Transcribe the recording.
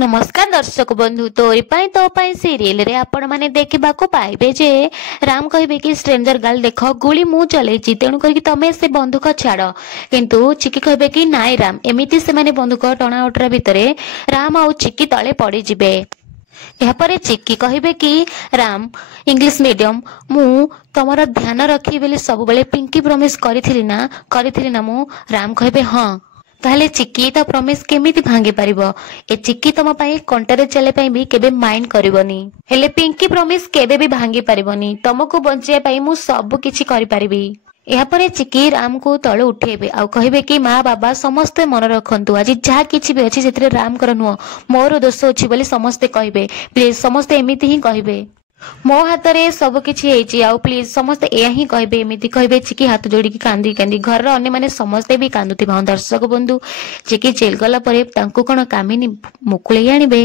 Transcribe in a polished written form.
नमस्कार दर्शक बंधु तोरी तो सीरियल रे आपण माने देखा पाइबे जे राम कहे कि स्ट्रेंजर गर्ल देख गुली मु चलई तेणु करके तमे से बंदूक छाड़ किंतु चिकी कहे कि नाई राम एमिति से माने बंदूक टणा उटरा भितरे राम आउ चिकी तले पड़ी जिबे। यापर चिकी कहे कि राम इंग्लिश मीडियम मु तमर ध्यान रखी बेले सब बेले पिंकी प्रॉमिस करी ना मु राम कहे हाँ ताहले चिकी तो प्रॉमिस केमिति भांगी पारिबो ए चिकी तम पई कंटरे चले पई भी केबे माइंड करबोनी हेले पिंकी प्रॉमिस केबे भी भांगी पारिबोनी तुमको बंचिया पई मु सब किछि करि पारिबी। यापर चिकी राम को तले उठेबे आ कहिबे कि माँ बाबा समस्ते मन रखंतु आज जहा किछि भी अछि सेतरे राम कर नुह मोर दोष अछि बोली समस्ते कहिबे प्लीज समस्ते एमिति ही कहिबे मो हाथ रे सब किछि हेछि आ प्लीज समस्ते एया ही कहिबे एमिति कहिबे चिकी हाथ जोड़ी की कांदी कांदी घर अन्य माने समस्ते भी कांदुथिबा। दर्शक बंधु चिकी जेल गला परे तांको कोन कामिनी मुकुळे आनिबे।